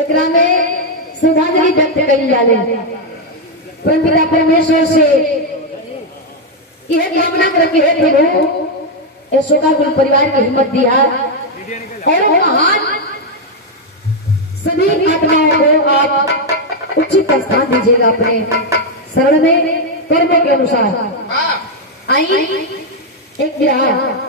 एकरा में श्रद्धांजलि व्यक्त करी जाले। परमपिता परमेश्वर से यह कामना करके है प्रभु ये शोकाकुल परिवार की हिम्मत दिया और महान सभी आत्माओं को आप उचित स्थान दीजिएगा अपने शरण में कर्मों के अनुसार। आई एक बिहार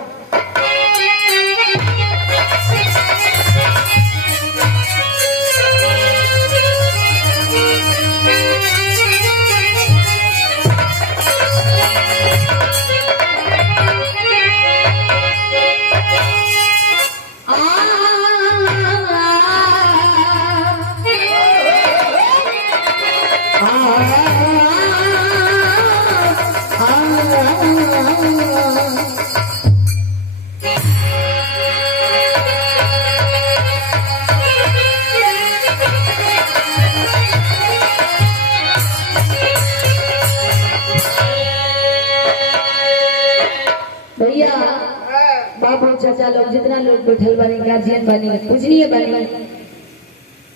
चाचा लोग जितना लोग बैठल बने गार्जियन बने पूजनीय बने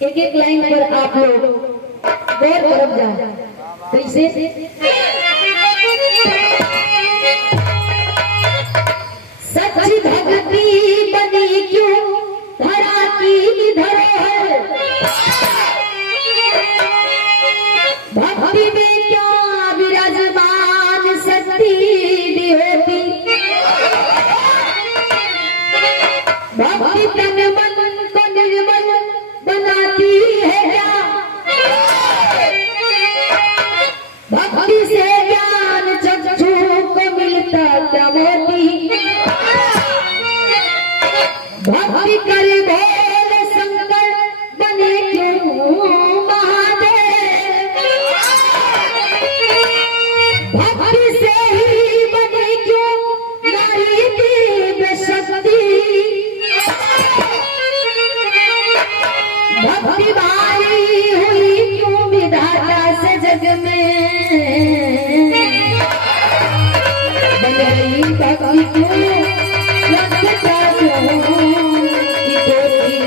एक एक लाइन पर आप लोग गौर करब जा कैसे सच्ची भक्ति बनी क्यों धरा की धरोहर भक्ति में क्यों विराजमान सती होती भक्ति तन मन को निर्मल बनाती है क्या भक्ति से ज्ञान चक्षु को मिलता क्या मोती भक्ति करे भोल शंकर बने क्यों महादेव भक्ति से ही बने क्यों नारी दिव्य शक्ति भक्ति भारी हुई क्यों विधाता से जग में बन गई भक्ति क्यों लगता क्यों की कोई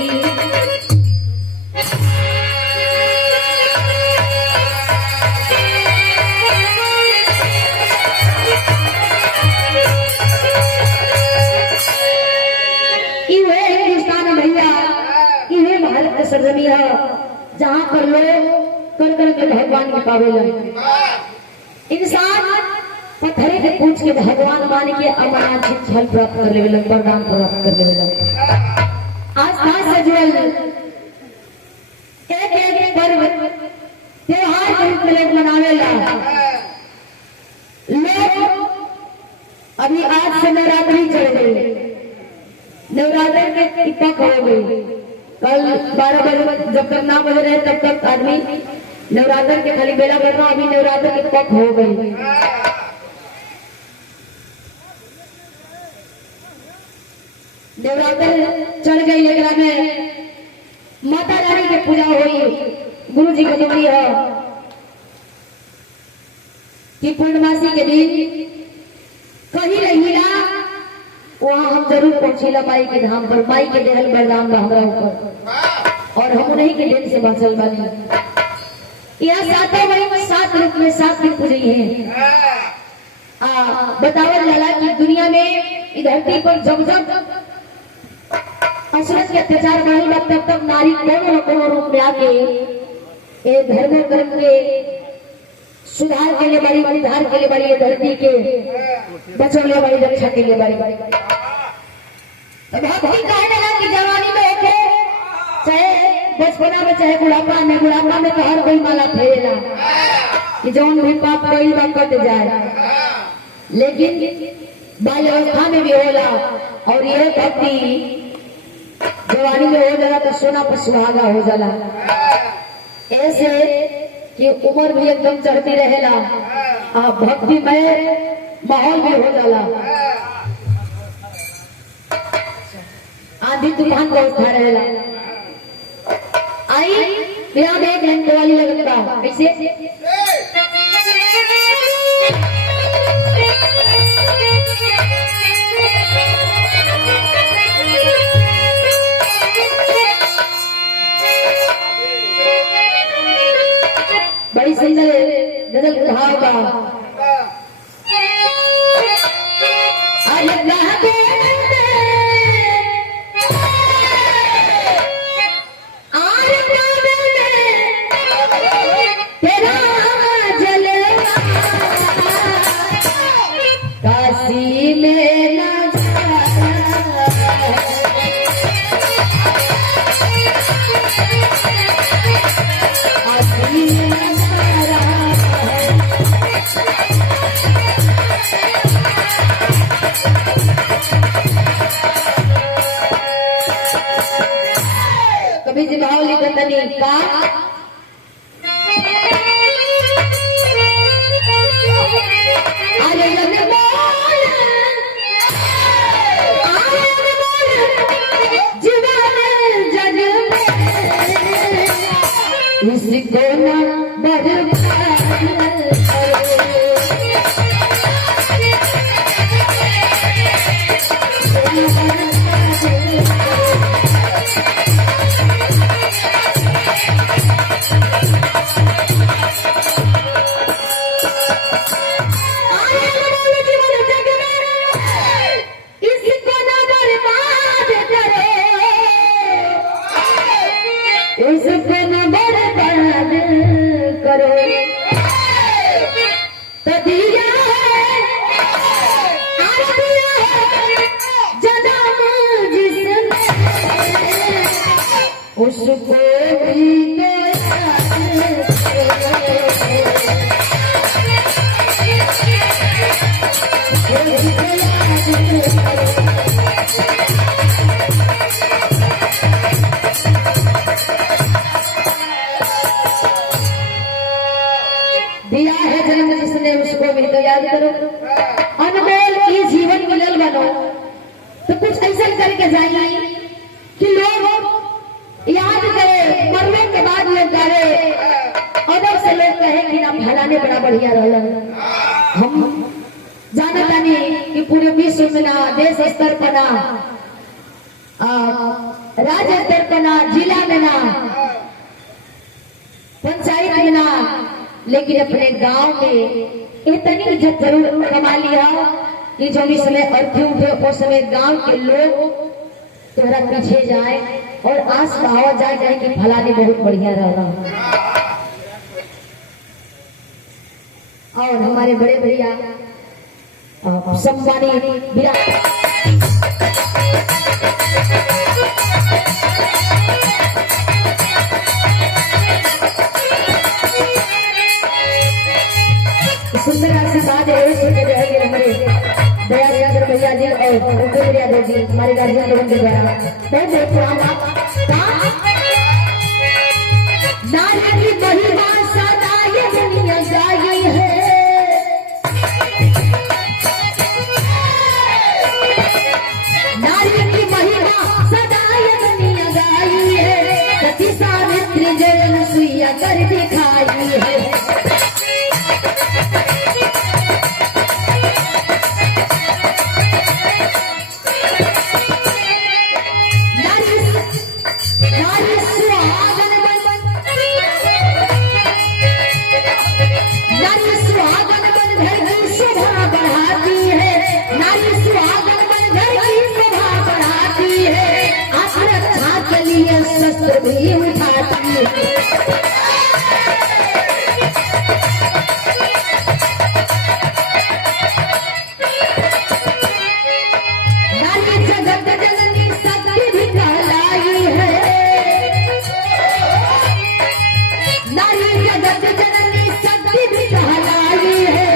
सरजमी है जहाँ पर लोग कर कर के भगवान के पावेलन इंसान पत्थरे के पूछ के भगवान मान के अमराजित फल प्राप्त कर लेवेलन वरदान प्राप्त कर लेवेलन आस्था से जुड़ल एक एक पर्व त्योहार के रूप में मनावेला लोग अभी आज से नवरात्रि चल गई नवरात्र के टिपक हो गई कल 12 बजे जब तक ना बज रहे तब तक आदमी नवरात्र के खाली बेला करना अभी नवरात्र की पक हो गई नवरात्र चढ़ गई एकरा में माता रानी के पूजा हुई गुरु जी को दुखी है कि पूर्णमासी के दिन कहीं रहीला वहाँ हम जरूर पहुंचीला माई के धाम पर माई के देहल वरदान हमारा ऊपर और हम उन्हीं के दिन से बचल बनी यह सातों महीने 7 रूप में 7 दिन पूजी है बतावल जाला कि दुनिया में इस धरती पर जब जब असुरत के अत्याचार बढ़ी तब तब नारी कोनो न कोनो रूप में आके ये धर्म कर्म के सुधार के लिए बड़ी उद्धार के लिए बड़ी धरती के बचने वाली रक्षा के लिए बड़ी भक्ति कहने लगा कि जवानी में होके चाहे बचपना में चाहे बुढ़ापा में तो हर कोई माला फेरेला कि जौन भी पाप कोई बात कट जाए लेकिन बाल अवस्था में भी होला और यह भक्ति जवानी में हो जाला तो सोना पर सुहागा हो जाला ऐसे कि उम्र भी एकदम चढ़ती रहेला भक्ति में माहौल भी हो जाला आंधी तूफान का उठा रहेला आई यहाँ में एक घंटे वाली लगता कैसे कभी जिभाव लिखत नहीं का अरे इसको न उसको भी दिया है जन्म जिसने उसको भी तो याद करो। अनमोल की जीवन मिलल बनो तो कुछ ऐसा करके जाइए कि लोग याद करे, मरने के बाद लोग करे अदब से लोग कहे कि ना फलाने बड़ा बढ़िया रहा। हम जाना जानी कि पूरे विश्व में ना, देश स्तर पर ना, राज्य स्तर पर ना, जिला में ना, पंचायत में ना, लेकिन अपने गांव में इतनी इज्जत जरूर कमा लिया कि जो भी समय अर्थी उठे उस समय गांव के लोग तुम्हारा पीछे जाए और आस पावा जाए कि फलाने बहुत बढ़िया रहा। और हमारे बड़े भैया सम्मानित विराट सुंदर आशीर्वाद रहेंगे हमारे दयानंद भैया जी और भैया जी, हमारे गार्जियन लोगों के द्वारा बहुत बहुत प्रणाम। नारी की महिमा सदा ये दुनिया जाई है, नारी की महिमा सदा ये दुनिया गाई है, सती सावित्री जय सुइया कर दिखाई है। शस्त्र भी उठाती है, नारी जगत जननी शक्ति भी कहलाई है, नारी जगत जननी शक्ति भी कहलाई है।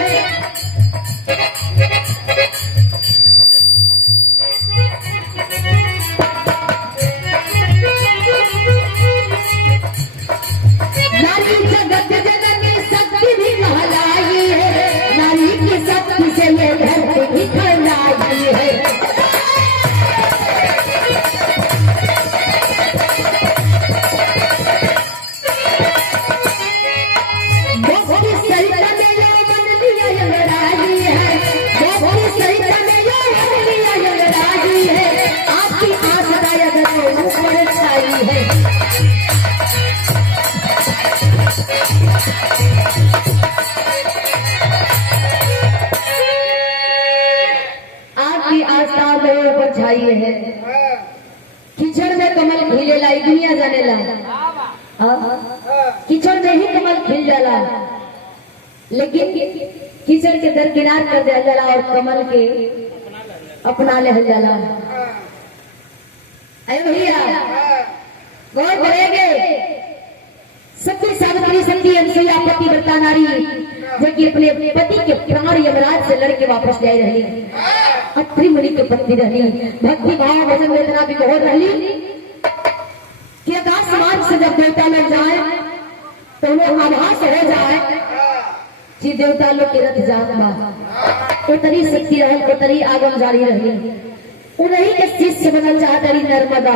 आस्था और लोगों ऊपर छाई है। कीचड़ में कमल खिले लाई दुनिया जाने ला, कीचड़ में ही कमल खिल जाला, लेकिन कीचड़ के दरकिनार कर दिया जाला और कमल के अपना ले जाला। अरे भैया गौर करेंगे, सती सावित्री सती अनसुईया पति व्रता नारी जो कि अपने पति के प्राण यमराज से लड़के वापस ले रही, अत्रि मुनि के पत्नी रही, भक्ति भाव भजन वेदना भी बहुत रही कि आकाश मार्ग से जब देवता लग जाए तो उन्हें आभास हो जाए कि देवता लोग के रथ जात बा। उतरी शक्ति रहल, उतरी आगम जारी रही, उन्हीं के शिष्य बनल चाहत रही नर्मदा।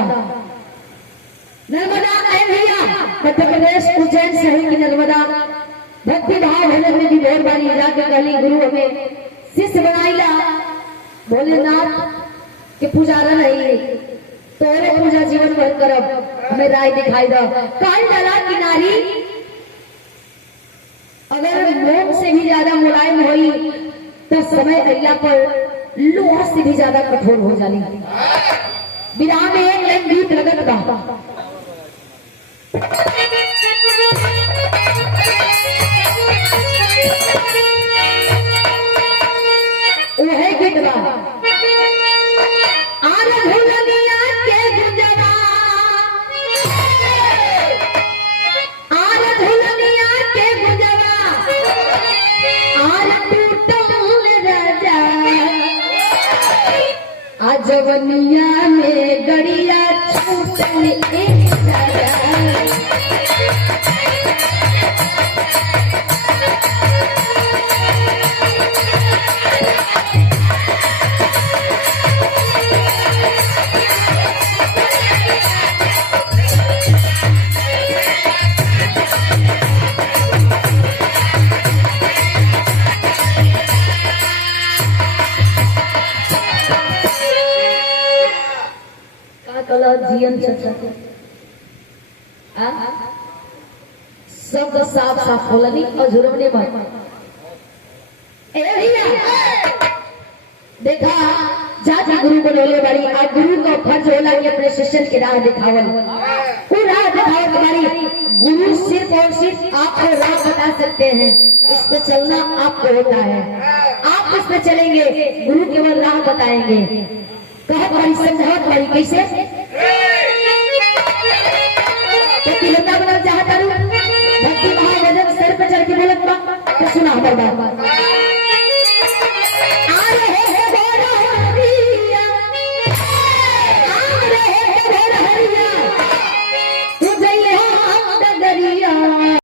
नर्मदा है भैया मध्य प्रदेश उज्जैन शहर की नर्मदा। भक्ति भाव भजन में भी बहुत बारी जाके कहली गुरु हमें शिष्य बनाईला, भोलेनाथ के पुजारा नहीं तोरे पूजा जीवन भर करब, हमें राय दिखाई दो। कहल जाला की नारी अगर मोम से भी ज्यादा मुलायम हुई तो समय अगला पर लोहा से भी ज्यादा कठोर हो जाली। विराम में एक लाइन गीत लगत बा, वह गीत बा आर भुलनिया के गुंजवा, आर भुलनिया के गुंजवा, आर टूटल राजा, आजवनिया में गड़िया छूटल एक राजा। जीवन सब साफ साफ बोलनी और झुरमने बात। देखा जाति गुरु को बोले बारी, आप गुरु का फर्ज होला कि अपने शिष्य की राह दिखावल। वो राह दिखावल हमारी गुरु सिर्फ और सिर्फ आपको राह बता सकते हैं, उस पर चलना आपको होता है। आप उस पर चलेंगे, गुरु केवल राह बताएंगे। कहत बारी समझावत बारी कैसे होता बनल चाहता भक्ति महाभजन सर पे चढ़ के बोलत बा तो सुना हमार बात।